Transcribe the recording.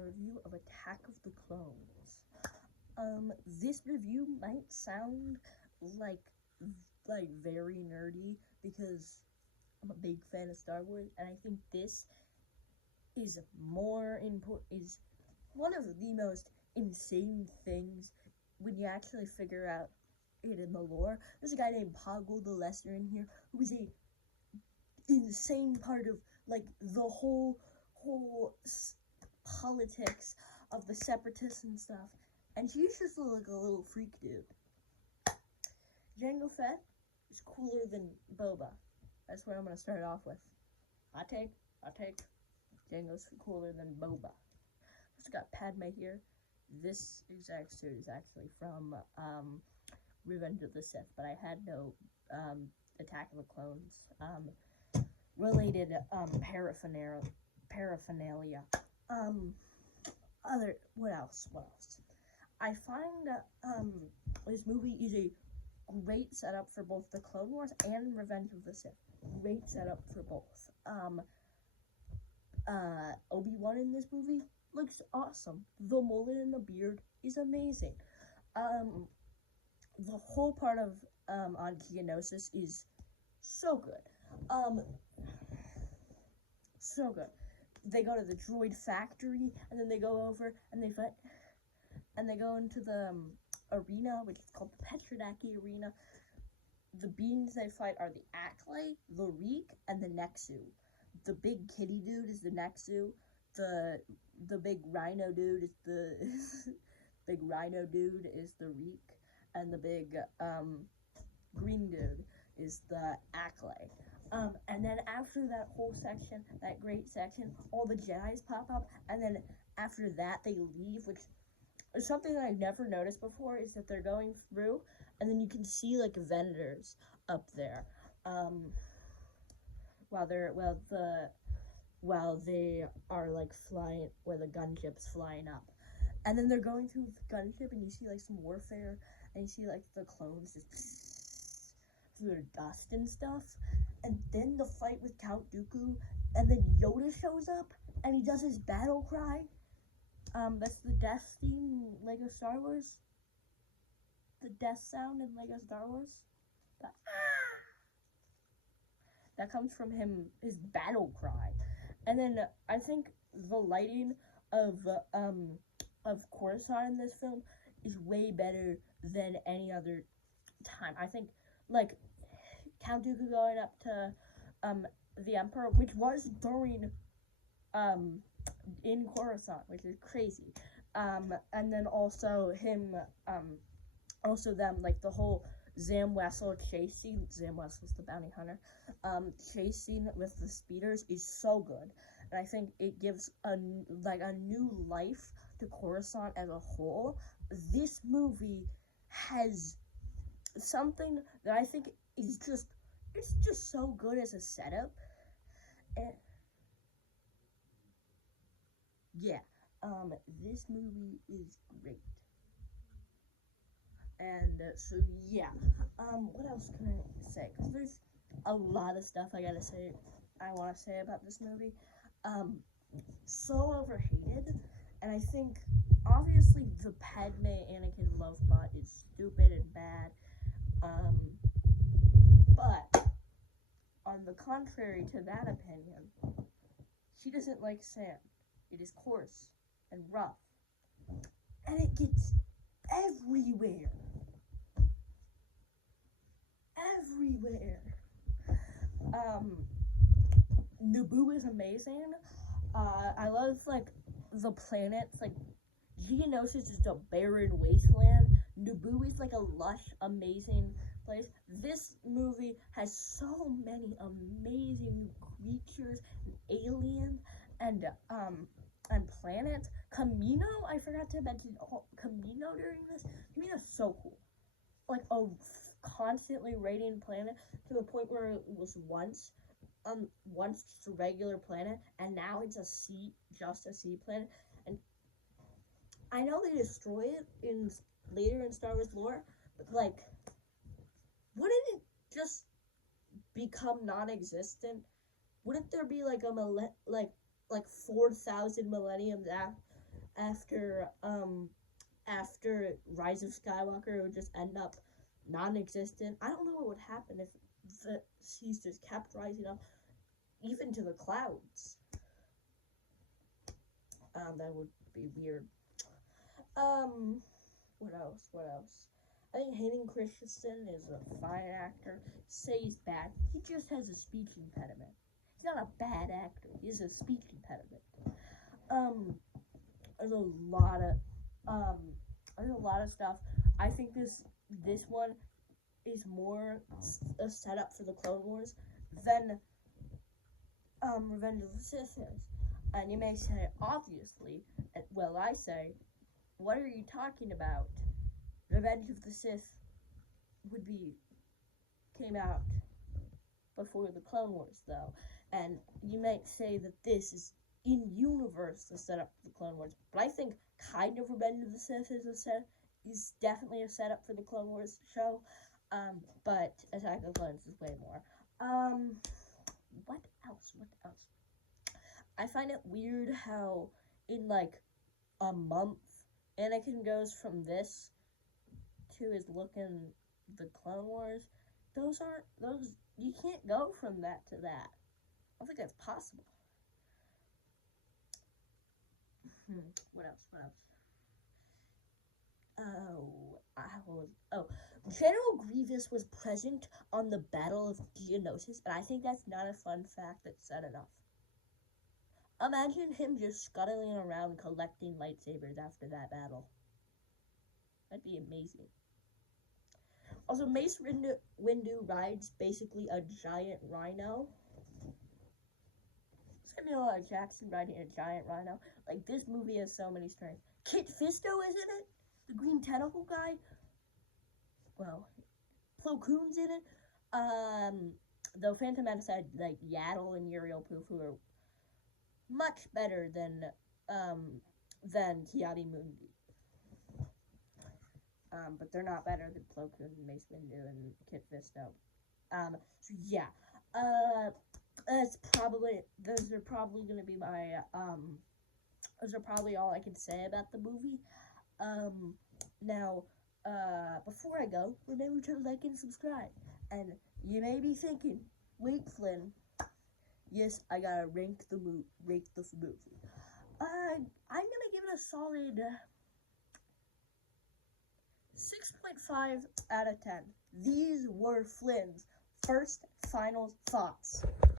review of Attack of the Clones. This review might sound like very nerdy because I'm a big fan of Star Wars, and I think this is is one of the most insane things when you actually figure out it in the lore. There's a guy named Poggle the Lesser in here who is a insane part of the whole politics of the separatists and stuff, and he's just like a little freak dude. Jango Fett is cooler than Boba. That's what I'm gonna start off with. Hot take. Jango's cooler than Boba. Also got Padme here. This exact suit is actually from Revenge of the Sith, but I had no Attack of the Clones related paraphernalia. What else? I find this movie is a great setup for both the Clone Wars and Revenge of the Sith. Great setup for both. Obi-Wan in this movie looks awesome. The mullet and the beard is amazing. The whole part of on Geonosis is so good. So good. They go to the droid factory, and then they go over and they fight, and they go into the arena, which is called the Petrodaki Arena. The beings they fight are the Acklay, the Reek, and the Nexu. The big kitty dude is the Nexu. The big rhino dude is the Reek, and the big green dude is the Acklay. And then after that whole section, that great section, all the Jedis pop up, and then after that they leave, which is something that I've never noticed before, is that they're going through, and then you can see vendors up there, while they are flying, where the gunship's flying up. And then they're going through the gunship, and you see some warfare, and you see the clones just through the dust and stuff. And then the fight with Count Dooku, and then Yoda shows up, and he does his battle cry. That's the death theme in Lego Star Wars. The death sound in Lego Star Wars. That comes from his battle cry. And then I think the lighting of Coruscant in this film is way better than any other time. I think Count Dooku going up to the Emperor, which was during in Coruscant, which is crazy. And then also them, the whole Zam Wesell chase scene. Zam Wesell's the bounty hunter. Chase scene with the speeders is so good, and I think it gives a new life to Coruscant as a whole. This movie has something that I think is it's just so good as a setup. And yeah, this movie is great. And so yeah, what else can I say? Because there's a lot of stuff I want to say about this movie. So overhated, and I think obviously the Padme Anakin love plot is stupid and bad. But on the contrary to that opinion, she doesn't like sand. It is coarse and rough, and it gets everywhere. Naboo is amazing. I love the planets. Geonosis is a barren wasteland. Naboo is a lush, amazing place. This movie has so many amazing creatures and aliens and planets. Kamino, I forgot to mention Kamino during this. Kamino's so cool. A constantly radiant planet, to the point where it was once just a regular planet, and now it's just a sea planet. And I know they destroy it later in Star Wars lore, but wouldn't it just become non-existent? Wouldn't there be 4,000 millenniums after Rise of Skywalker, it would just end up non-existent. I don't know what would happen if the seas just kept rising up, even to the clouds. That would be weird. What else? What else? I think Hayden Christensen is a fine actor. Say he's bad. He just has a speech impediment. He's not a bad actor. He has a speech impediment. There's a lot of stuff. I think this one is more a setup for the Clone Wars than Revenge of the Sith is. And you may say, obviously, well, I say, what are you talking about? Revenge of the Sith came out before the Clone Wars, though. And you might say that this is in-universe the setup for the Clone Wars. But I think kind of Revenge of the Sith is definitely a setup for the Clone Wars show. But Attack of the Clones is way more. What else? I find it weird how in like a month Anakin goes from this to his look in the Clone Wars. Those you can't go from that to that. I don't think that's possible. What else? General Grievous was present on the Battle of Geonosis, and I think that's not a fun fact that's said enough. Imagine him just scuttling around collecting lightsabers after that battle. That'd be amazing. Also, Mace Windu rides basically a giant rhino. Samuel L. Jackson riding a giant rhino. Like, this movie has so many strengths. Kit Fisto is in it? The green tentacle guy? Well, Plo Koon's in it. Though Phantom Menace had, like, Yaddle and Uriel Poof, who are much better than Ki-Adi-Mundi. But they're not better than Plo Koon and Mace Windu and Kit Fisto. So yeah. Those are probably gonna be my, those are probably all I can say about the movie. Now, before I go, remember to like and subscribe. And you may be thinking, wait, Flynn, yes, I gotta rate the movie. I'm gonna give it a solid 6.5 out of 10. These were Flynn's first final thoughts.